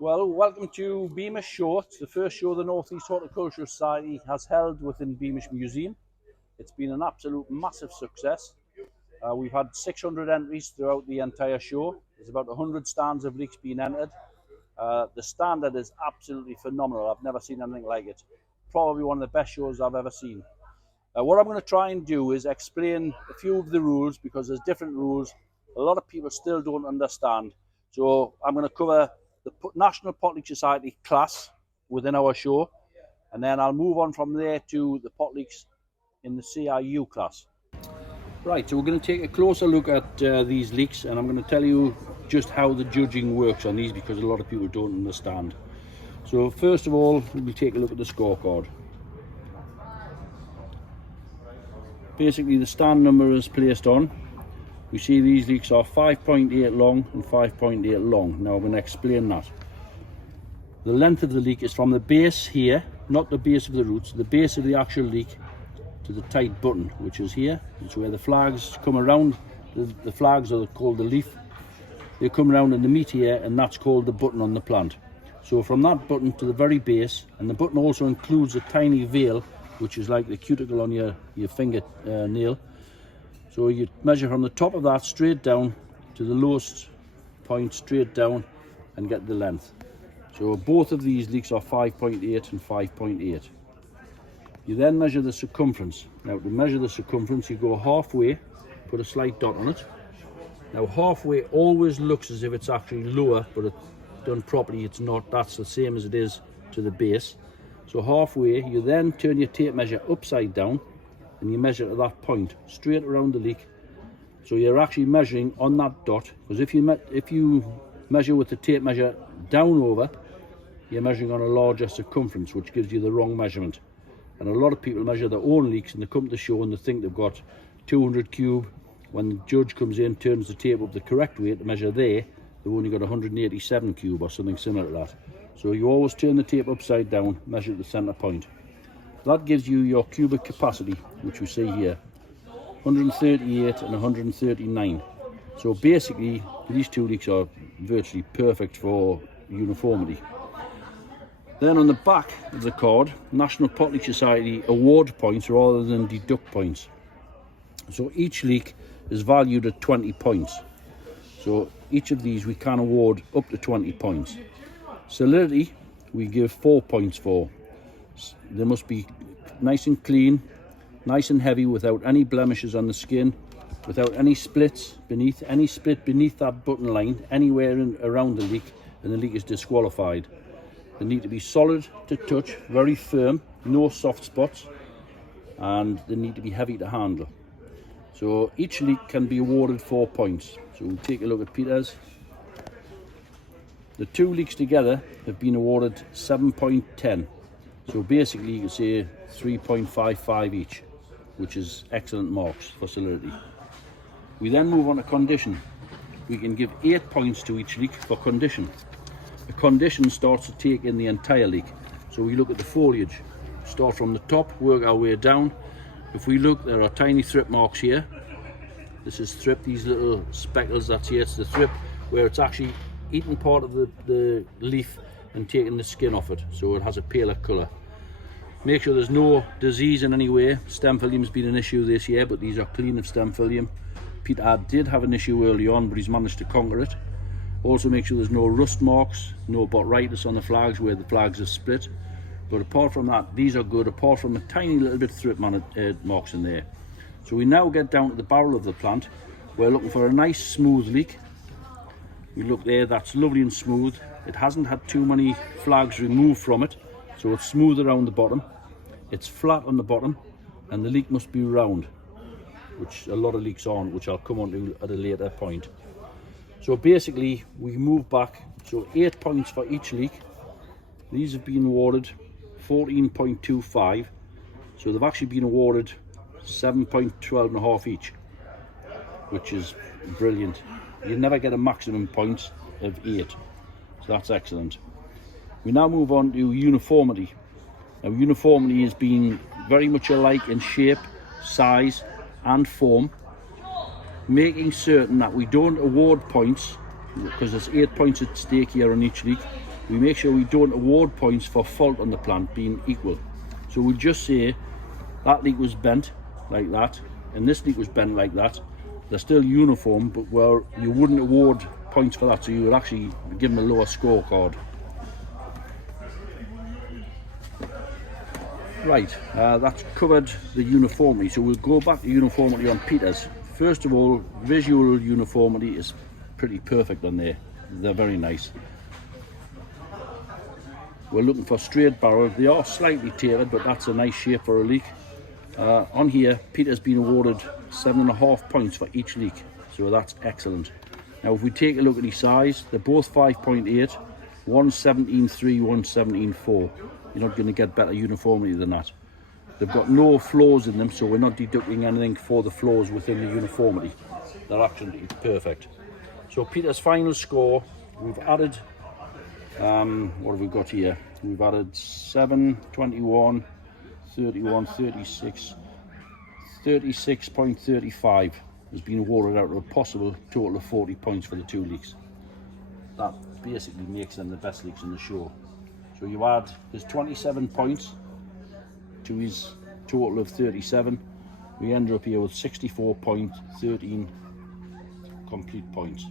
Well, welcome to Beamish Show. It's the first show the North East Horticultural Society has held within Beamish Museum. It's been an absolute massive success. We've had 600 entries throughout the entire show. There's about 100 stands of leeks being entered. The standard is absolutely phenomenal. I've never seen anything like it. Probably one of the best shows I've ever seen. What I'm going to try and do is explain a few of the rules, because there's different rules. A lot of people still don't understand. So I'm going to cover the National Pot Leeks Society class within our show, and then I'll move on from there to the pot leeks in the CIU class. Right, so we're going to take a closer look at these leeks, and I'm going to tell you just how the judging works on these, because a lot of people don't understand. So first of all, we'll take a look at the scorecard. Basically, the stand number is placed on. We see these leeks are 5.8 long and 5.8 long. Now I'm going to explain that. The length of the leek is from the base here, not the base of the roots, the base of the actual leek to the tight button, which is here. It's where the flags come around. The flags are called the leaf. They come around in the meat here, and that's called the button on the plant. So from that button to the very base, and the button also includes a tiny veil, which is like the cuticle on your finger nail. So you measure from the top of that straight down to the lowest point, straight down, and get the length. So both of these leeks are 5.8 and 5.8. You then measure the circumference. Now to measure the circumference, you go halfway, put a slight dot on it. Now halfway always looks as if it's actually lower, but it, done properly, it's not. That's the same as it is to the base. So halfway, you then turn your tape measure upside down, and you measure to that point, straight around the leek. So you're actually measuring on that dot, because if you measure with the tape measure down over, you're measuring on a larger circumference, which gives you the wrong measurement. And a lot of people measure their own leeks, and they come to the show and they think they've got 200 cube. When the judge comes in, turns the tape up the correct way to measure there, they've only got 187 cube or something similar to that. So you always turn the tape upside down, measure at the center point. That gives you your cubic capacity, which we see here, 138 and 139. So basically, these two leeks are virtually perfect for uniformity. Then on the back of the card, National Pot Leeks Society award points rather than deduct points. So each leek is valued at 20 points. So each of these we can award up to 20 points. Solidity, we give 4 points for. They must be nice and clean, nice and heavy, without any blemishes on the skin, without any splits beneath. Any split beneath that button line, anywhere around the leek, and the leek is disqualified. They need to be solid to touch, very firm, no soft spots, and they need to be heavy to handle. So each leek can be awarded 4 points. So we'll take a look at Peter's. The two leeks together have been awarded 7.10. So basically you can say 3.55 each, which is excellent marks for solidity. We then move on to condition. We can give 8 points to each leek for condition. The condition starts to take in the entire leek. So we look at the foliage. Start from the top, work our way down. If we look, there are tiny thrip marks here. This is thrip, these little speckles that's here, it's the thrip, where it's actually eaten part of the leaf and taking the skin off it, so it has a paler colour. Make sure there's no disease in any way. Stem filium's been an issue this year, but these are clean of stem filium. Peter did have an issue early on, but he's managed to conquer it. Also make sure there's no rust marks, no botrytis on the flags where the flags have split. But apart from that, these are good, apart from a tiny little bit of thrip marks in there. So we now get down to the barrel of the plant. We're looking for a nice smooth leek. We look there, that's lovely and smooth. It hasn't had too many flags removed from it, so it's smooth around the bottom. It's flat on the bottom, and the leek must be round, which a lot of leeks aren't, which I'll come on to at a later point. So basically, we move back, so 8 points for each leek. These have been awarded 14.25, so they've actually been awarded 7.12.5 each, which is brilliant. You never get a maximum points of 8, so that's excellent. We now move on to uniformity. Now uniformity has been very much alike in shape, size and form, making certain that we don't award points, because there's 8 points at stake here on each leek. we make sure we don't award points for fault on the plant being equal. So we'll just say that leek was bent like that, and this leek was bent like that. They're still uniform, but well, you wouldn't award points for that, so you would actually give them a lower scorecard. Right, that's covered the uniformity, so we'll go back to uniformity on Peters. First of all, visual uniformity is pretty perfect on there. They're very nice. We're looking for straight barrel. They are slightly tapered, but that's a nice shape for a leek. On here, Peter's been awarded 7.5 points for each leek, so that's excellent. Now, if we take a look at the size, they're both 5.8, one's 17.3, one's 17.4. You're not going to get better uniformity than that. They've got no flaws in them, so we're not deducting anything for the flaws within the uniformity. They're actually perfect. So Peter's final score, we've added, what have we got here? We've added 7, 21, 31, 36, 36.35 has been awarded out of a possible total of 40 points for the two leeks. That basically makes them the best leeks in the show. So you add his 27 points to his total of 37. We end up here with 64.13 complete points.